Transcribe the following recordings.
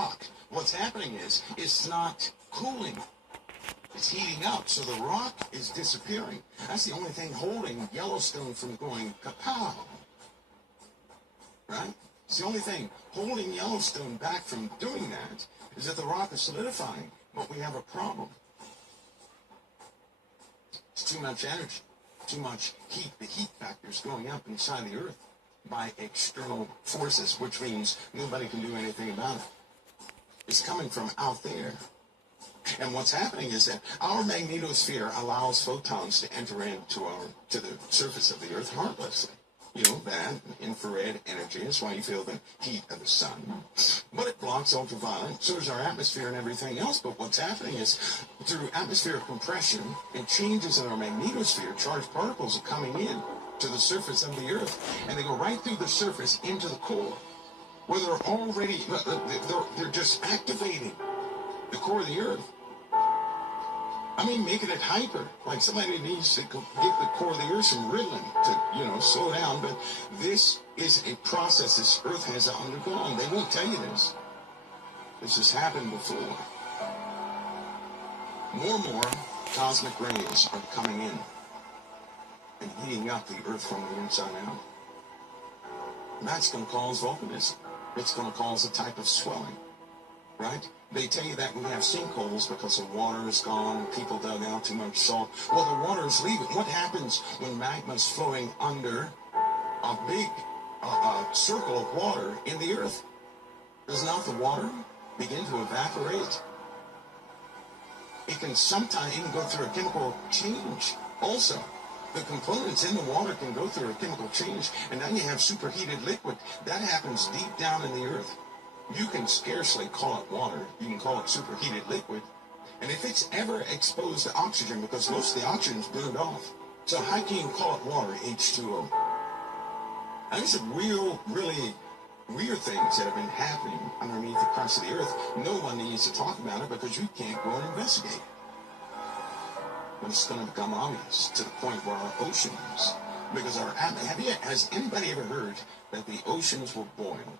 rock. What's happening is it's not cooling. It's heating up, so the rock is disappearing. That's the only thing holding Yellowstone from going kapow. Right? It's the only thing holding Yellowstone back from doing that is that the rock is solidifying. But we have a problem. It's too much energy, too much heat. The heat factor is going up inside the Earth by external forces, which means nobody can do anything about it. It's coming from out there. And what's happening is that our magnetosphere allows photons to enter to the surface of the Earth harmlessly. You know, that infrared energy is why you feel the heat of the sun. But it blocks ultraviolet, so does our atmosphere and everything else. But what's happening is, through atmospheric compression and changes in our magnetosphere, charged particles are coming in to the surface of the Earth, and they go right through the surface into the core, where they're already, they're just activating the core of the Earth. I mean, making it hyper. Like somebody needs to give the core of the Earth some Ritalin to, slow down. But this is a process this Earth has undergone. They won't tell you this. This has happened before. More and more cosmic rays are coming in and heating up the Earth from the inside out. And that's going to cause volcanism. It's going to cause a type of swelling, right? They tell you that we have sinkholes because the water is gone, people dug out too much salt. Well, the water is leaving. What happens when magma is flowing under a big circle of water in the Earth? Does not the water begin to evaporate? It can sometimes even go through a chemical change also. The components in the water can go through a chemical change, and then you have superheated liquid. That happens deep down in the Earth. You can scarcely call it water. You can call it superheated liquid. And if it's ever exposed to oxygen, because most of the oxygen is burned off, so how can you call it water, H2O? And these are really weird things that have been happening underneath the crust of the Earth. No one needs to talk about it because you can't go and investigate. But it's going to become obvious to the point where our oceans, because has anybody ever heard that the oceans will boil?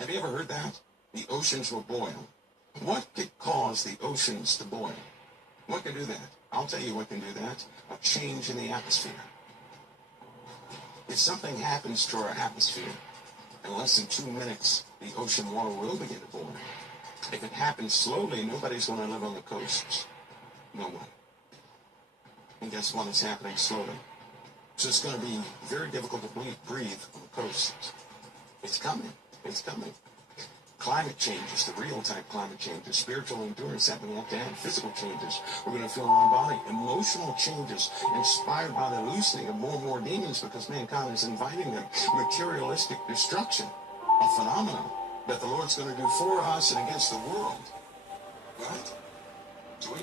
Have you ever heard that? The oceans will boil. What could cause the oceans to boil? What can do that? I'll tell you what can do that. A change in the atmosphere. If something happens to our atmosphere, in less than 2 minutes, the ocean water will begin to boil. If it happens slowly, nobody's going to live on the coasts. No one. And guess what? It's happening slowly. So it's going to be very difficult to breathe on the coasts. It's coming. It's coming. Climate changes, the real type climate changes, spiritual endurance that we have to have, physical changes we're going to feel in our body, emotional changes inspired by the loosening of more and more demons because mankind is inviting them, materialistic destruction, a phenomenon that the Lord's going to do for us and against the world. Right? So we